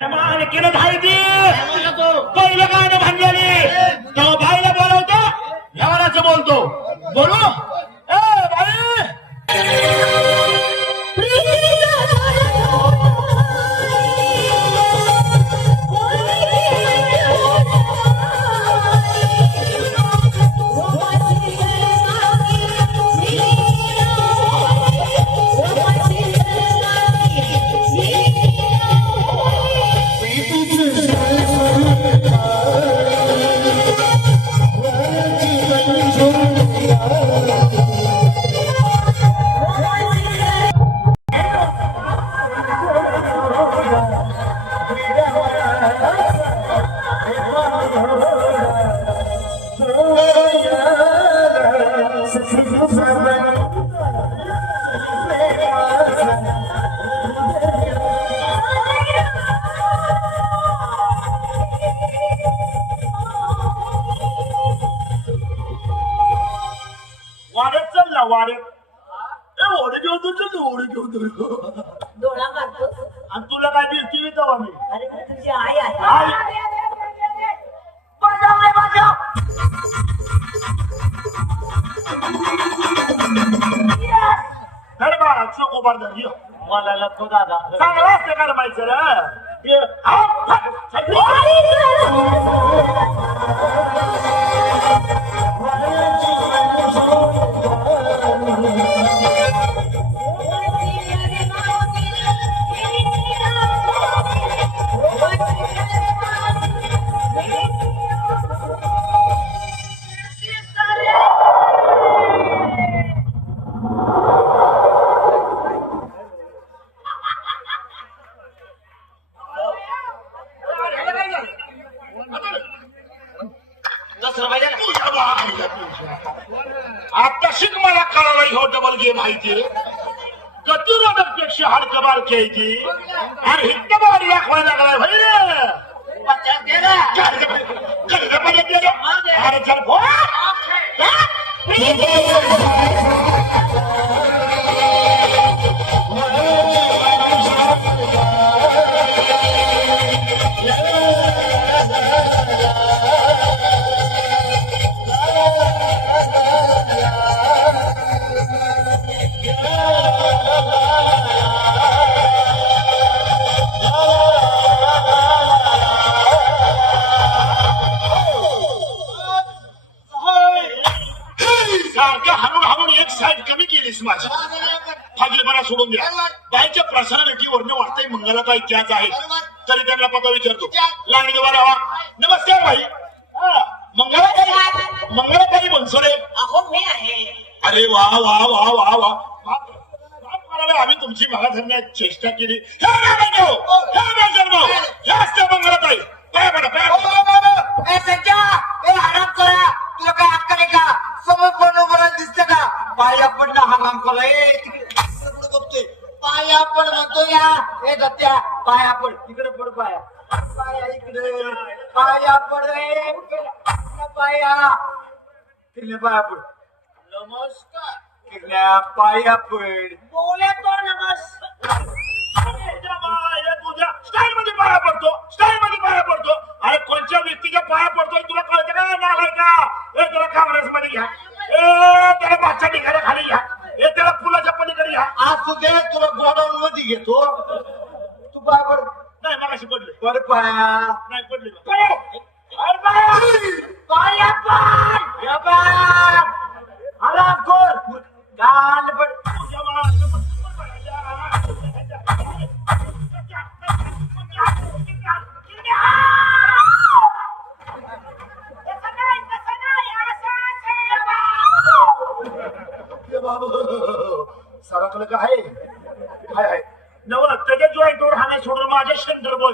केलं भाईजी पहिलं गाणं भांडलेली तेव्हा भाईला बोलवतो. व्यवहाराचं बोलतो. बोलू? त्याच आहेत तरी त्यांना पता विचारतो. लांडी राहा नमस्कार भाई. हा, मंगलाताई मंगलाताई बनसोडे अहो मी आहे. अरे वा वा वा वा वा. आम्ही तुमची मला धरण्यात चेष्टा केली. हे हे हे. असते. ए सज्जा ए करा. तुला काय हक्क नाही का? समोर कोण उभं राहिलं दिसतं का? पाया पडला हराम करा ए तिकडे. तिकडे बघतोय. पाया म्हणतो या. ए दत्त्या पाया पड. तिकडे पड पाया. पाया इकडे. पाया पड पाया. किल्ल्या पाया पड. नमस्कार. किल्ल्या पाया पड. बोले तो नमस्कार तुझ्या स्टाईल मध्ये पाया पडतो. स्टाईल मध्ये पाया पडतो. अरे कोणत्या व्यक्तीच्या पाया पडतोय तुला कळतं का? नालाय का? ए त्याला काँग्रेस मध्ये घ्या. ए त्याला ठिकाणी खाली घ्या. ए त्याला पुलाच्या पलीकडे घ्या. आज सुद्धा तुला गोडाऊन मध्ये घेतो. पाय पड नाही मगाशी पडले. पड पाया. नाही पडले! पाया. पड या बाया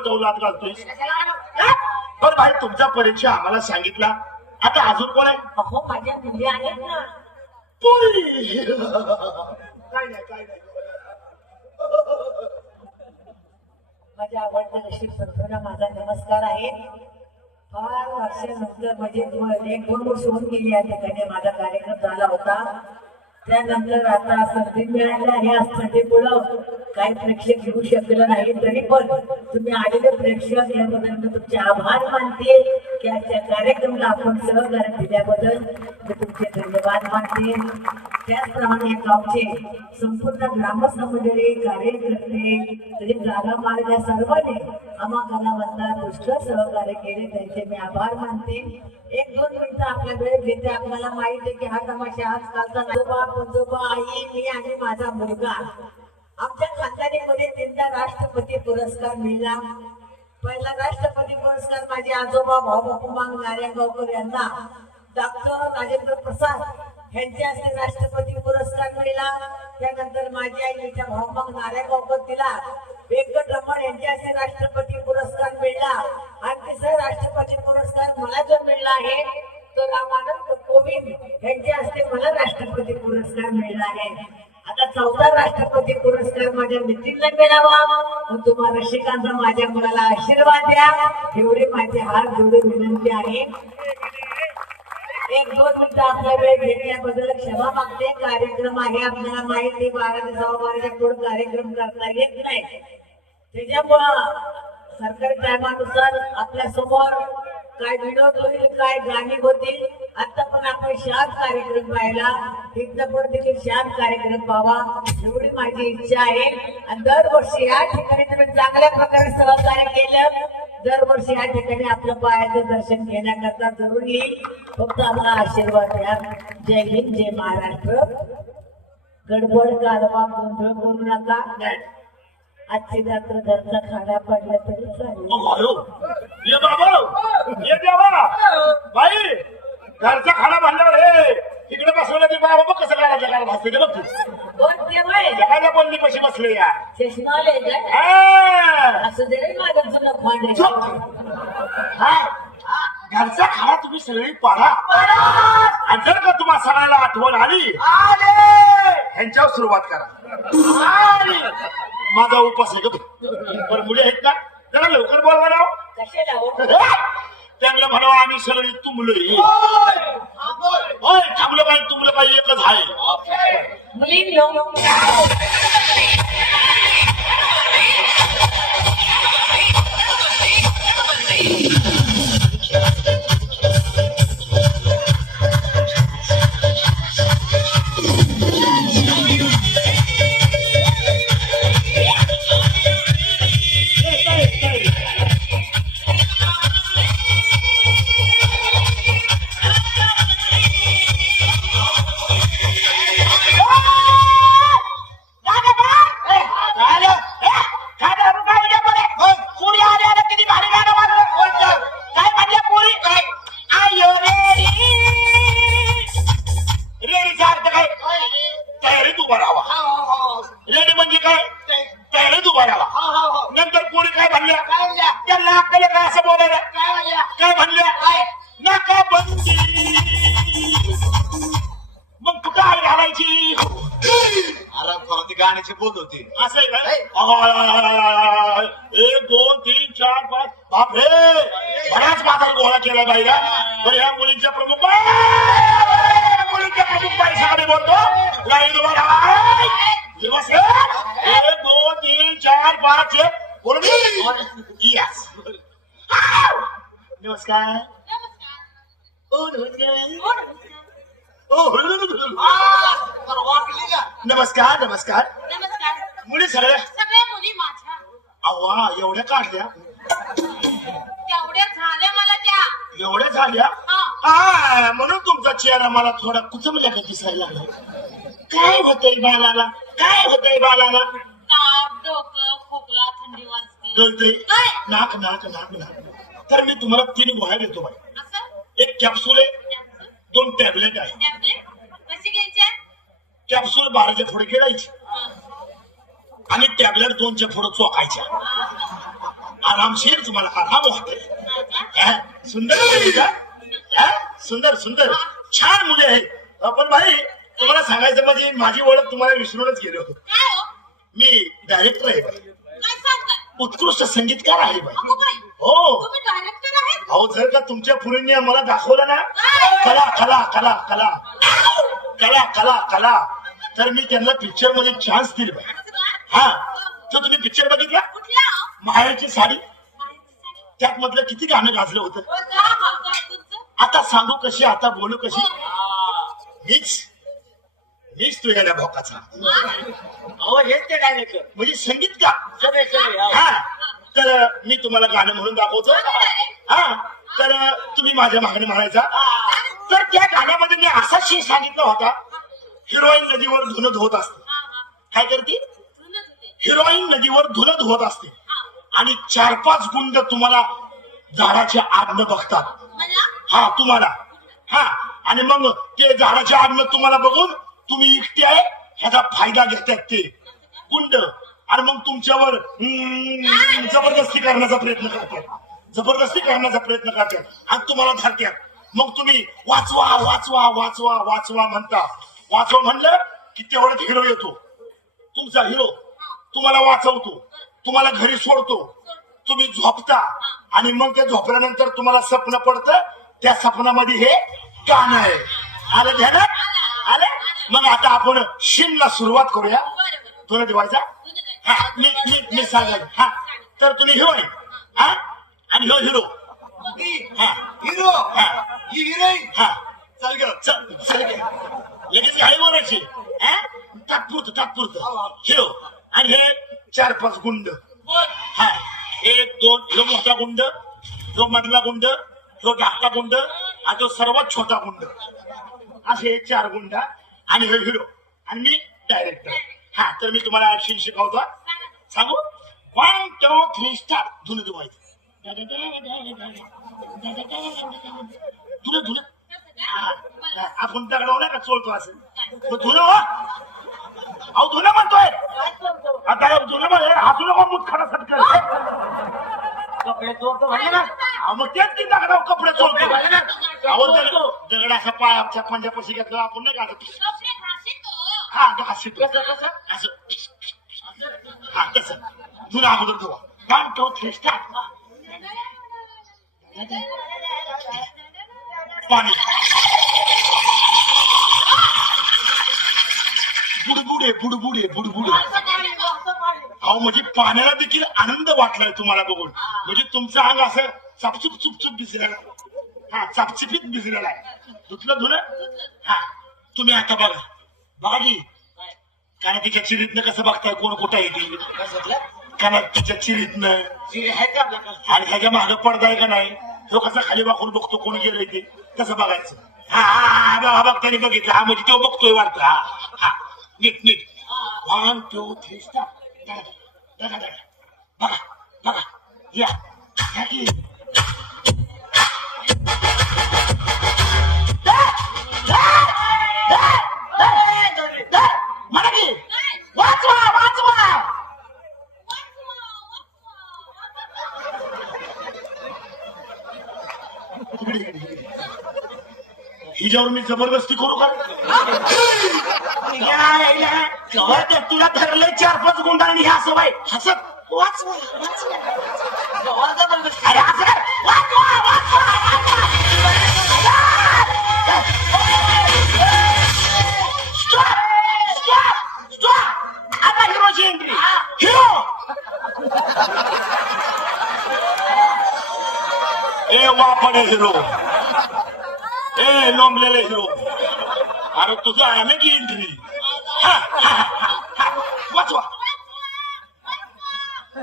शेंटर बोलतो लात घालतोय बरं भाई तुमचा परिचय आम्हाला सांगितला. आता अजून कोण आहे? अहो माझ्या मुली आहेत ना. पुरी! काय नाही काय नाही माझ्या आवडत्या नशीब संतना माझा नमस्कार आहे. फार वर्षानंतर म्हणजे एक दोन वर्ष होऊन गेली या ठिकाणी. माझा कार्यक्रम झाला होता. त्यानंतर आता संधी मिळाली आहे आज पुढं काही प्रेक्षक येऊ शकलं नाही तरी पण तुम्ही आलेले प्रेक्षक याबद्दल मी तुमचे आभार मानते. की आजच्या कार्यक्रमाला आपण सहकार्य दिल्याबद्दल मी तुमचे धन्यवाद मानते. त्याचप्रमाणे या गावचे संपूर्ण ग्रामस्थ मंडळी कार्यकर्ते तरी जागा मार्ग सर्वांनी आम्हा कलावंता पुष्कळ सहकार्य केले त्यांचे मी आभार मानते. एक दोन मिनिटं आपल्या वेळ घेते आपल्याला माहिती आहे की हा तमाशा आजकालचा आजोबा आई मी आणि माझा मुलगा. आमच्या खानदानीमध्ये तीनदा राष्ट्रपती पुरस्कार मिळाला. पहिला राष्ट्रपती पुरस्कार माझे आजोबा भाऊ मांग नारायणगावकर यांना. डॉक्टर राजेंद्र प्रसाद यांच्या हस्ते राष्ट्रपती पुरस्कार मिळाला. त्यानंतर माझी आई भाऊ भाऊबाग नारायणगावकर तिला. व्यंकटरमण यांच्या हस्ते राष्ट्रपती पुरस्कार मिळणार आहे. आता चौथा राष्ट्रपती पुरस्कार माझ्या मित्रांना मिळावा. मग तुम्हाला शिकांचा माझ्या मुलाला आशीर्वाद द्या. एवढी माझी हात जोडून विनंती आहे. एक दोन मिनिटं आपला वेळ घेतल्याबद्दल क्षमा मागते. कार्यक्रम आहे. आपल्याला माहिती बारा ते सव्वा बाराच्या पुढे कार्यक्रम करता येत नाही. त्याच्यामुळं सरकारी टायमानुसार आपल्यासमोर काय विनोद होईल काय गाणी होतील आता पण आपण शांत कार्यक्रम पाहिला तिथं पण देखील शांत कार्यक्रम पाहावा एवढी माझी इच्छा आहे. आणि दरवर्षी या ठिकाणी तुम्ही चांगल्या प्रकारे सहकार्य केलं दरवर्षी या ठिकाणी आपलं पायाचं दर्शन घेण्याकरता जरूर येईल. फक्त आम्हाला आशीर्वाद द्या. जय हिंद जय महाराष्ट्र. गडबड कालवा गोंधळ करू नका. आजची रात्र घरचा खाना पडला तरी चालेल. ये बाबा ये देवा. बाई घरचा खाना बांधल्यावर हे तिकडे बसवलं ते बाबा बघ कसं काय जगाला भासते ते बघ जगाला बोलली कशी बसले या. हा. असं दे रे माझं जुनं खोंड आहे. हा. घरचा खाना तुम्ही सगळी पाडा आणि जर का तुम्हाला सणाला आठवण आली ह्यांच्यावर सुरुवात करा. माझा उपास आहे का पण मुले आहेत ना जरा लवकर बोलवा कशाला हो. त्यांना म्हणावं आम्ही सगळी तुमलोय. होय! थांबलं पाहिजे तुमलं पाहिजे एकच आहे. गाण्याची बोल होती. असं आहे काय एक दोन तीन चार पाच. बापरे! बराच म्हातार गोळा केला बाई का बरं ह्या मुलींच्या प्रमुख बाई, मुलींच्या प्रमुख बाई सांगणे बोलतो लाईन उभा राहा. दिवस आहे. एक दोन तीन चार पाच छे. बोलून यस नमस्कार ओ नमस्कार ओ वाटली का नमस्कार नमस्कार नमस्कार मुली सगळ्या सगळ्या मुली माझ्या अव्वा एवढ्या काढल्या तेवढ्या झाल्या मला त्या एवढ्या झाल्या? हा. म्हणून तुमचा चेहरा मला थोडा कुचमल्या का दिसायला लागला. काय होतंय बालाला काय होतंय बालाला ताप डोकं खोकला थंडी वाजते. गळतंय. काय? नाक नाक नाक नाक. तर मी तुम्हाला तीन गोळ्या देतो बाई असं? एक कॅप्सूल आहे दोन टॅबलेट आहे. टॅबलेट कशी घ्यायच्या कॅप्सूल बाराच्या पुढे गिळायची आणि टॅबलेट दोनच्या पुढे चोकायच्या आरामशीर तुम्हाला आराम हा? सुंदर हा? सुंदर सुंदर. छान मुले आहेत. पण भाई तुम्हाला सांगायचं म्हणजे माझी ओळख तुम्हाला विसरूनच गेलो. हो? मी डायरेक्टर आहे उत्कृष्ट संगीतकार आहे बाई बाई हो. अहो जर का तुमच्या पुरींनी मला दाखवलं ना कला कला कला कला. कला कला कला. तर मी त्यांना पिक्चरमध्ये चान्स दिला? हा. तर तुम्ही पिक्चर बघितला? माहेरची साडी. त्यात मधलं किती गाणं गाजलं होतं. हो. आता सांगू कशी आता बोलू कशी? हो. मीच मीच तू याला भोकाचा. अहो हेच ते डायरेक्टर म्हणजे संगीत का? हो. हा. तर मी तुम्हाला गाणं म्हणून दाखवतो. हा. तर तुम्ही माझ्या मागणी म्हणायचा तर त्या गाण्यामध्ये मी असा शी सांगितला होता हिरोईन नदीवर धुन धुवत असते. काय करते. हिरोईन नदीवर धुन धुवत असते. आणि चार पाच गुंड तुम्हाला झाडाच्या आडनं बघतात? हा तुम्हाला. हा आणि मग ते झाडाच्या आडनं तुम्हाला बघून तुम्ही एकटे आहे ह्याचा फायदा घेतात ते गुंड. आणि मग तुमच्यावर जबरदस्ती करण्याचा प्रयत्न करतात. जबरदस्ती करण्याचा प्रयत्न करतात. आणि तुम्हाला धरतात. मग तुम्ही वाचवा वाचवा वाचवा वाचवा म्हणता. वाचवा म्हणलं की तेवढ्यात हिरो येतो. तुमचा हिरो. तुम्हाला वाचवतो. तुम्हाला घरी सोडतो. तुम्ही झोपता. आणि मग ते झोपल्यानंतर तुम्हाला स्वप्न पडतं. त्या स्वप्नामध्ये हे गाणं आहे. आलं ध्यानात? आलं? मग आता आपण शिनला सुरुवात करूया. तुला ठेवायचा. हा मी मी मी सांगाल हा. तर तुम्ही हिरोईन. हा? आणि ह्यो हिरो. हा. हिरो? हा. ही हिरोईन? हा. चल ग. चल चल घे. लगेच गाडी बोलायची. हा? तात्पुरतं तात्पुरतं. हिरो. आणि हे चार पाच गुंड. हा. एक दोन जो मोठा गुंड जो मधला गुंड जो धाकटा गुंड आणि तो सर्वात छोटा गुंड. असे हे चार गुंड आणि हे हिरो आणि मी डायरेक्टर हा तर मी तुम्हाला ऍक्शन शिकवतो. सांगू? वन टू थ्री स्टार धुन धुवायचं. धुन धुन हा, आपण दगडावर का चोळतो असं? मग धुन हो. अहो धुन म्हणतोय. आता धुन म्हणजे हातू नको मूत खडा सटकल कपडे चोरतो म्हणजे ना? अहो, मग तेच की दगडावर कपडे चोळतो अहो दगड दगड असा पाय आमच्या पंजापाशी घेतला आपण नाही घालत. कपडे घासीतो. हा घासी कसं कसं? असं. हा तसं. धुन अगोदर धुवा वन टू थ्री स्टार पाणी. बुडबुडे बुडबुडे बुडबुडे. अहो म्हणजे पाण्याला देखील आनंद वाटलाय तुम्हाला बघून. म्हणजे तुमचं अंग असं चापचूप चुपचूप भिजलेलं आहे. हा चापचिपीत भिजलेला आहे धुतलं धुणं? हा. तुम्ही आता बघा. बघा की कारण तिच्या चिरीतनं कसं बघताय? कोण कुठं येते कारण तिच्या चिरीतनं. आहे आणि ह्याच्या मागं पडदा आहे का नाही? तो कसा खाली वाकून बघतो कोण गेलंय ते? कसं बघायचं. हा हा हा बघा बघ त्याने बघितलं. हा म्हणजे तो बघतोय वाटतं. हा हा. नीट नीट. वन टू थ्री स्टार बघा बघा या हिच्यावर मी जबरदस्ती करू का? या, या. केव्हा ते तुला ठरलंय चार पाच गुंडा आणि हे असं बाई हसत. अरे असं आता हिरोची एंट्री हिरो. ए वापडे हिरो. ए लोंबलेले हिरो. अरे तुझं आहे ना की एंट्री वाचवा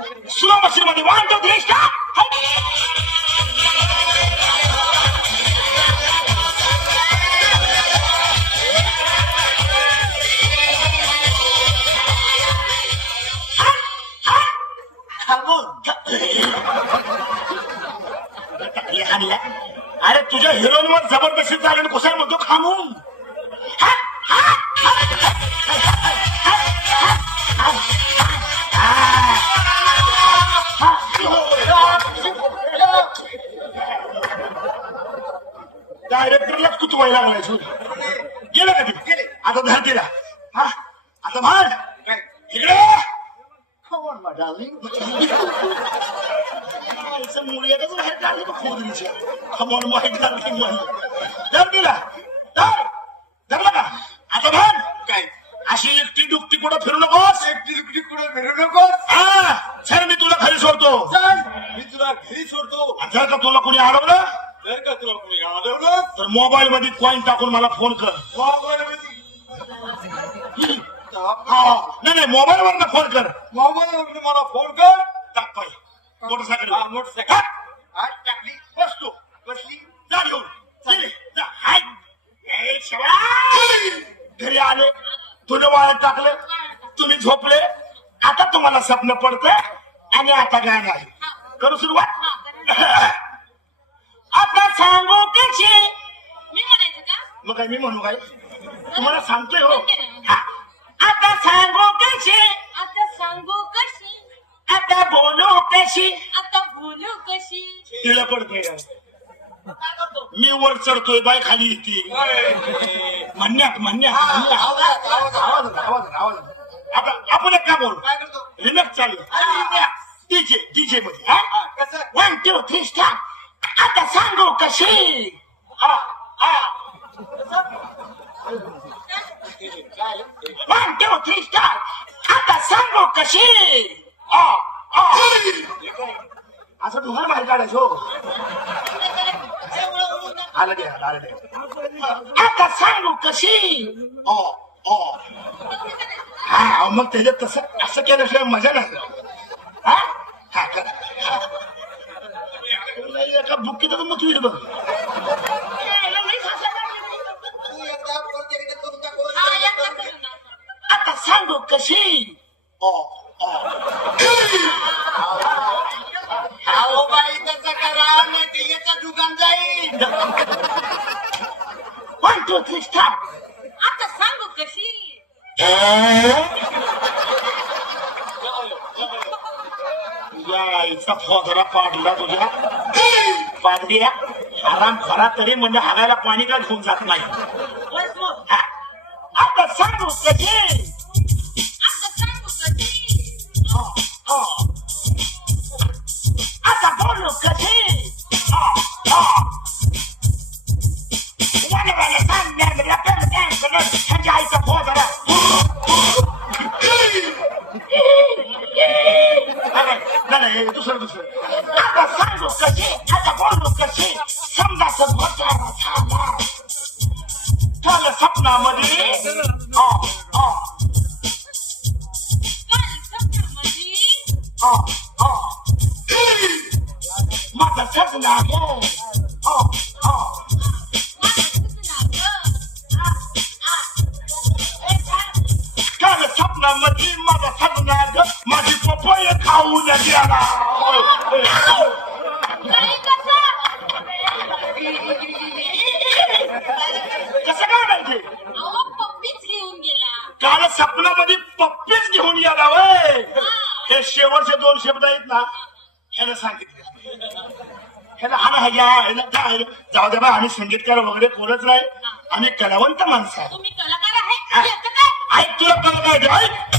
स्लो मशीन मध्ये one two Hallelujah. Come on, my God, King one. धर्मीला धर धर्माला आता धर काय? अशी एकटी दुखती कुठं फिरू नकोस? एकटी दुखटी कुठं फिरू नकोस? हा. सर मी तुला घरी सोडतो. चल. मी तुला घरी सोडतो. आणि जर का तुला कोणी अडवलं? जर का तुला कोणी अडवलं? तर मोबाईल मध्ये कॉईन टाकून मला फोन कर. मोबाईल मध्ये नाही मोबाईल वरनं फोन कर. मोबाईल मला फोन कर. स्वप्न पडतं आणि आता गाणं आहे. करू सुरुवात? आता सांगू कशी? मी म्हणायचं का? मग काय मी म्हणू काय? तुम्हाला सांगतोय हो. हा. आता सांगू कशी? आता सांगू कशी? आता बोलू कशी? आता बोलू कशी? तिला पडतोय मी वर चढतोय बाय खाली येते. म्हणण्यात म्हणण्यात. आवाज आवाज आवाज आवाज आपण एक का बोल काय करतो? चालू. डीजे डीजे मध्ये कसं? वन टू थ्री स्टार्ट आता सांगू कशी? वन टू थ्री स्टार्ट आता सांगू कशी? असं तुम्हाला बाहेर काढायचं हो. आलं दे आलं दे आता सांगू कशी? ओ ओ हा मग त्याच्यात तसं असं केल्याशिवाय मजा नाही हा? एका बुक्कीत मग बघ. हा आता सांगू कशी? अहो बाई तसं करा नाही ते याचं दुकान जाईल वन टू थ्री स्टार्ट यायचा फोदरा पाडला तुझ्या पाडल्या आराम खरा तरी म्हणजे हागायला पाणी का घेऊन जात नाही? हा. आता सांगू कशी शेवटचे दोन शब्द आहेत ना ह्यानं सांगितले ह्याला हा ह्याच्या ह्याला त्या ह्याला. जाऊ द्या बा आम्ही संगीतकार वगैरे कोणच नाही. आम्ही कलावंत माणसं आहे. तुम्ही कलाकार आहे? काय ऐक तुला काय ऐक.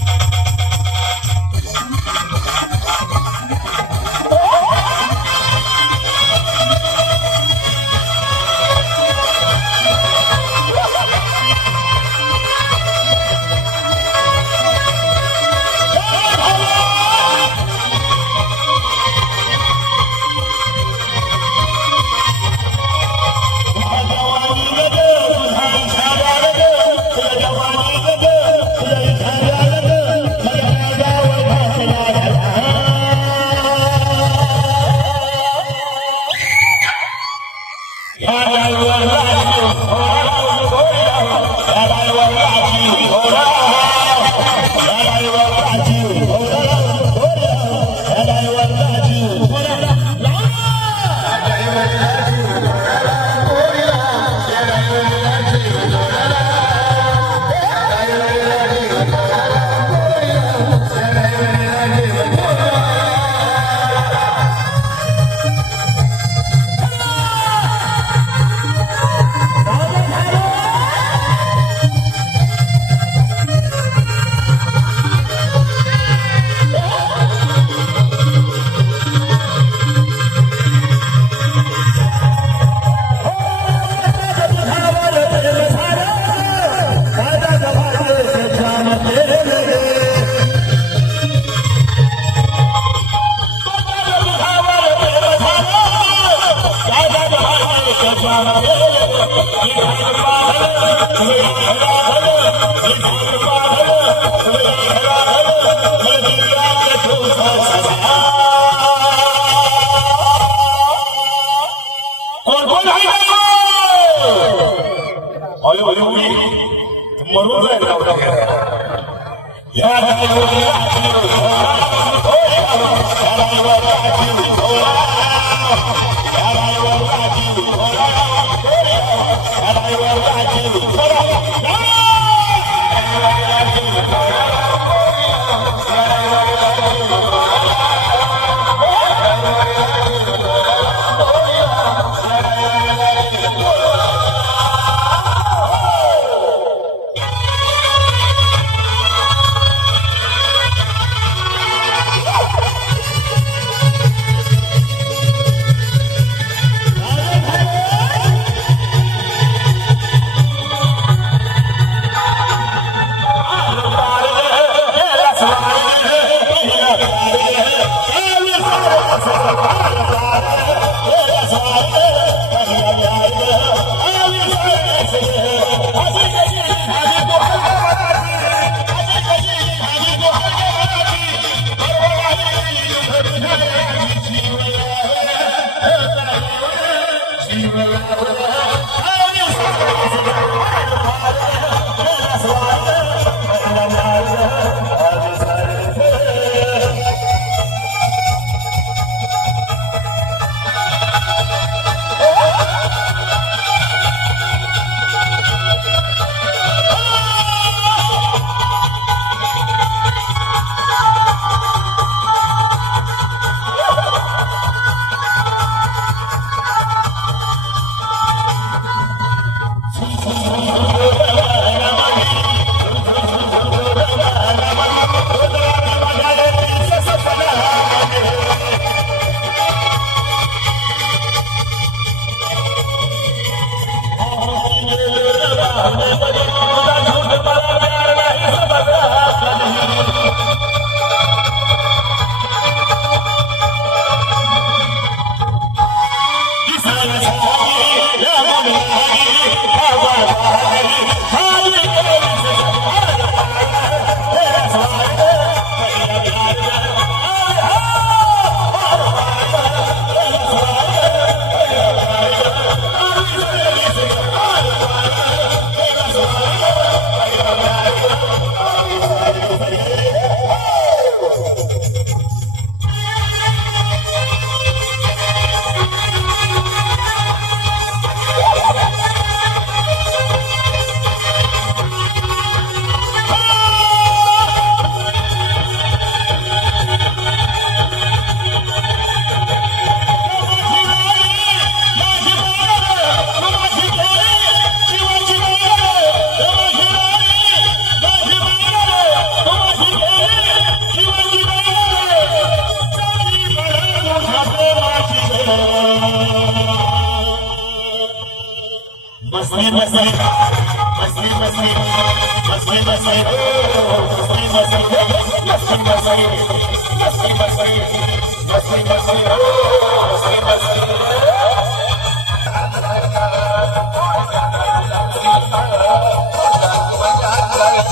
Gracias.